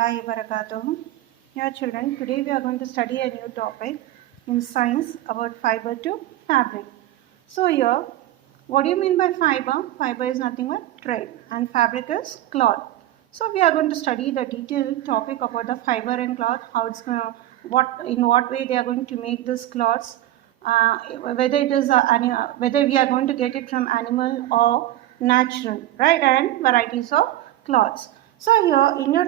warahmatullahi wabarakatuh. Dear children, today we are going to study a new topic in science about fiber to fabric. So here, what do you mean by fiber? Fiber is nothing but thread and fabric is cloth. So we are going to study the detailed topic about the fiber and cloth, how it's going to, in what way they are going to make this cloths, whether it is whether we are going to get it from animal or natural, right? And varieties of cloths. So here in your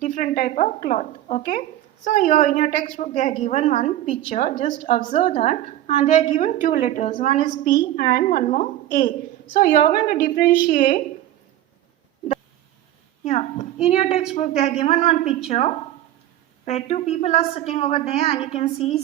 different type of cloth, okay. So here in your textbook they are given one picture, just observe that, and they are given two letters, one is P and one more A. So you are going to differentiate in your textbook they are given one picture where two people are sitting over there, and you can see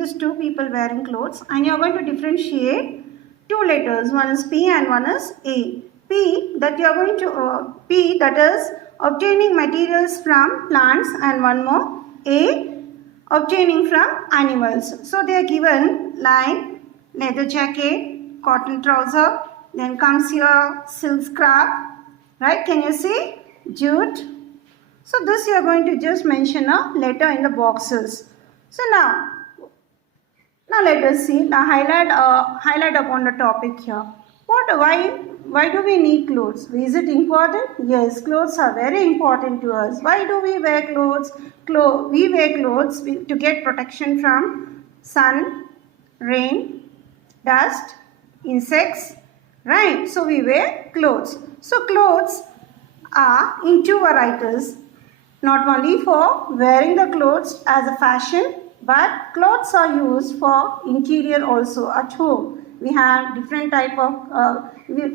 these two people wearing clothes, and you are going to differentiate two letters, one is P and one is A. P that you are going to P, that is obtaining materials from plants, and one more A, obtaining from animals. So they are given like leather jacket, cotton trouser, then comes here silk scrap, right? Can you see? Jute. So this you are going to just mention a letter in the boxes. So now let us see the highlight upon the topic here. Why do we need clothes? Is it important? Yes, clothes are very important to us. Why do we wear clothes? We wear clothes to get protection from sun, rain, dust, insects, right? So we wear clothes. So clothes are in two varieties. Not only for wearing the clothes as a fashion, but clothes are used for interior also at home. We have different type of,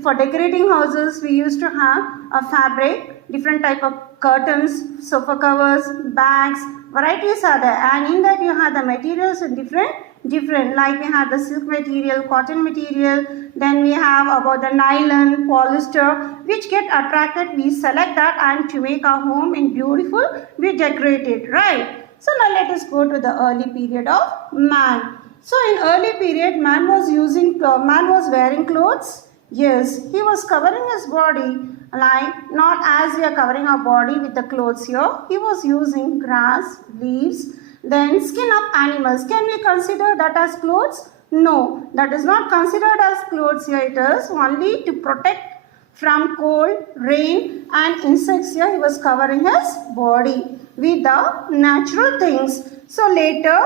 for decorating houses we used to have a fabric, different type of curtains, sofa covers, bags, varieties are there, and in that you have the materials in different, like we have the silk material, cotton material, then we have about the nylon, polyester, which get attracted, we select that, and to make our home in beautiful, we decorate it, right? So now let us go to the early period of man. So in early period, man was wearing clothes. Yes, he was covering his body, like not as we are covering our body with the clothes here. He was using grass, leaves, then skin of animals. Can we consider that as clothes? No, that is not considered as clothes here. It is only to protect from cold, rain and insects. Here he was covering his body with the natural things. So later,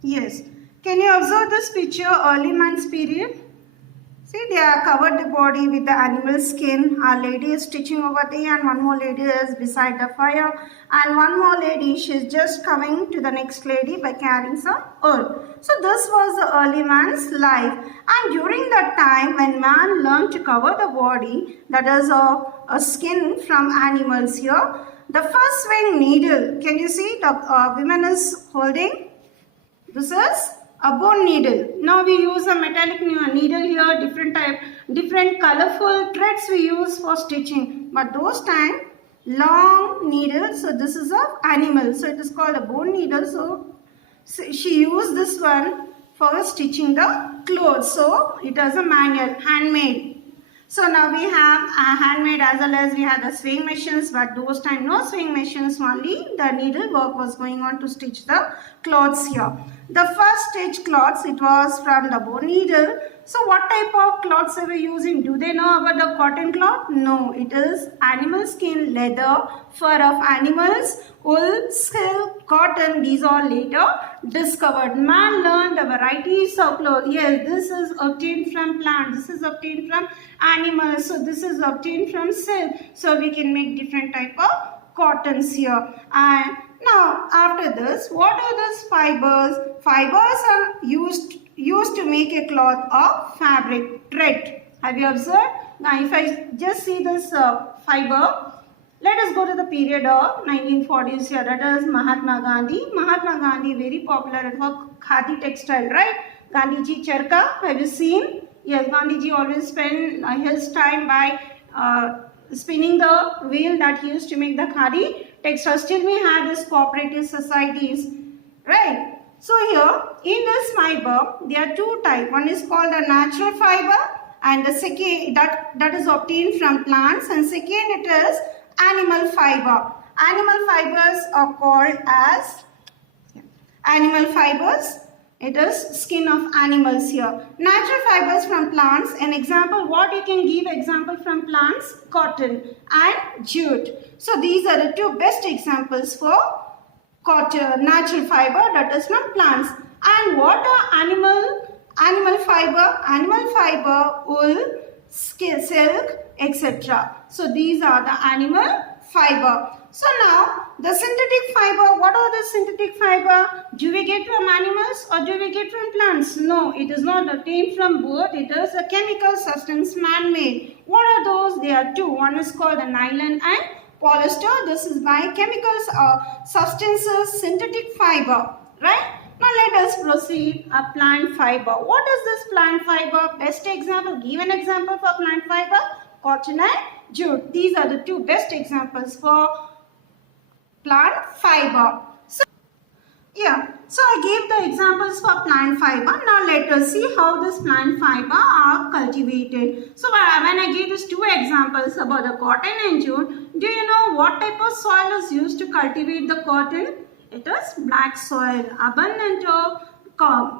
yes, can you observe this picture, early man's period? See, they are covered the body with the animal skin. Our lady is stitching over there, and one more lady is beside the fire, and one more lady, she is just coming to the next lady by carrying some earth. So this was the early man's life, and during that time when man learned to cover the body, that is a skin from animals here, the first swing needle, can you see the woman is holding? This is a bone needle. Now we use a metallic needle here, different colorful threads we use for stitching. But those time, long needle. So this is of animal. So it is called a bone needle. So she used this one for stitching the clothes. So it is a manual, handmade. So now we have a handmade as well as we had the sewing machines, but those time no sewing machines, only the needle work was going on to stitch the clothes here. The first stitch cloths, it was from the bone needle. So what type of cloths are we using? Do they know about the cotton cloth? No, it is animal skin, leather, fur of animals, wool, silk, cotton. These are later discovered. Man learned the varieties of clothes. Yes, this is obtained from plants, this is obtained from animals, so this is obtained from silk. So we can make different type of cottons here. And now after this, what are these fibers? Fibers are used to make a cloth of fabric, thread. Have you observed? Now if I just see this fiber, let us go to the period of 1940s here, that is Mahatma Gandhi. Mahatma Gandhi very popular for khadi textile, right? Gandhiji Charka, have you seen? Yes, Gandhiji always spent his time by spinning the wheel that he used to make the khadi textile. Still we have this cooperative societies, right? So here in this fiber there are two types. One is called a natural fiber, and the second that is obtained from plants, and second it is animal fiber. Animal fibers are called as animal fibers. It is skin of animals here. Natural fibers from plants. An example, what you can give example from plants? Cotton and jute. So these are the two best examples for cotton, natural fiber, that is from plants. And what are animal fiber? Animal fiber, wool, silk, etc. So these are the animal fiber. So now the synthetic fiber, what are the synthetic fiber? Do we get from animals or do we get from plants? No, it is not obtained from both. It is a chemical substance, man-made. What are those? There are two. One is called the nylon and polyester. This is by chemicals or substances, synthetic fiber, right? Now let us proceed. A plant fiber. What is this plant fiber? Best example, give an example for plant fiber. Cotton and jute. These are the two best examples for plant fiber. So I gave the examples for plant fiber. Now let us see how this plant fiber are cultivated. So when I gave these two examples about the cotton and jute, do you know what type of soil is used to cultivate the cotton? It is black soil. Abundant of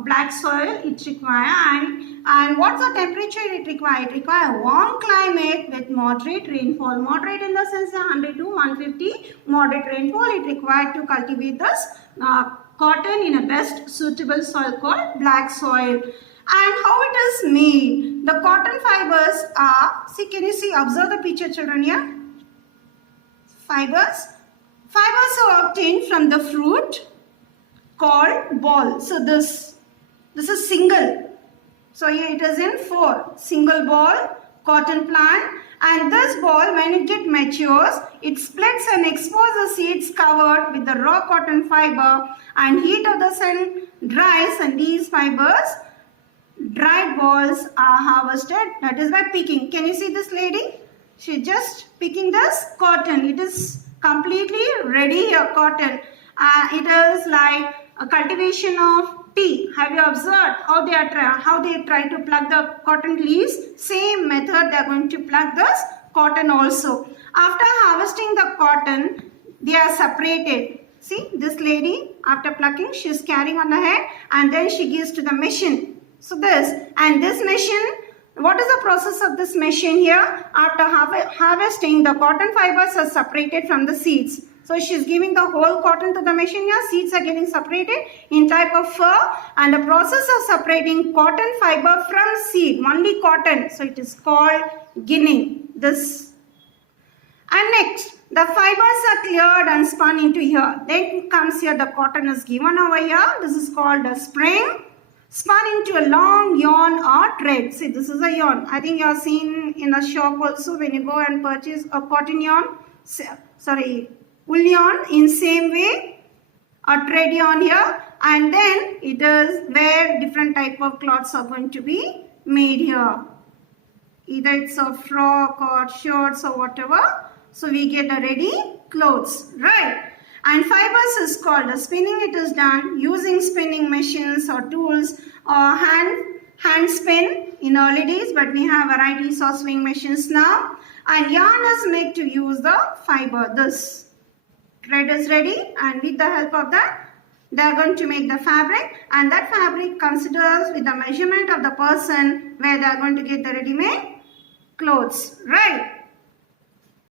black soil it requires, and what's the temperature it requires? It requires warm climate with moderate rainfall. Moderate in the sense 100 to 150 moderate rainfall it required to cultivate this cotton in a best suitable soil called black soil. And how it is made? The cotton fibers are, can you see, observe the picture children here. Fibers are obtained from the fruit called ball. So this is single. So here it is in 4. Single ball, cotton plant, and this ball when it gets matures, it splits and exposes the seeds covered with the raw cotton fiber, and heat of the sun dries, and these fibers, dried balls, are harvested, that is by picking. Can you see this lady? She just picking this cotton. It is completely ready here, cotton. It is like a cultivation of tea. Have you observed how they try to pluck the cotton leaves? Same method they are going to pluck this cotton also. After harvesting the cotton, they are separated. See this lady, after plucking, she is carrying on her head, and then she gives to the machine. So this machine, what is the process of this machine here? After harvesting, the cotton fibers are separated from the seeds. So she is giving the whole cotton to the machine here. Seeds are getting separated in type of fur, and the process of separating cotton fiber from seed, only cotton. So it is called ginning. This. And next, the fibers are cleared and spun into here. Then comes here, the cotton is given over here. This is called a spring. Spun into a long yarn or thread. See, this is a yarn. I think you have seen in a shop also when you go and purchase a cotton yarn. Wool yarn in same way, a thread yarn here, and then it is where different type of cloths are going to be made here. Either it's a frock or shorts or whatever. So we get a ready clothes, right? And fibers is called a spinning. It is done using spinning machines or tools or hand spin in early days, but we have varieties of swing machines now. And yarn is made to use the fiber. This thread is ready, and with the help of that, they are going to make the fabric, and that fabric considers with the measurement of the person where they are going to get the ready-made clothes, right?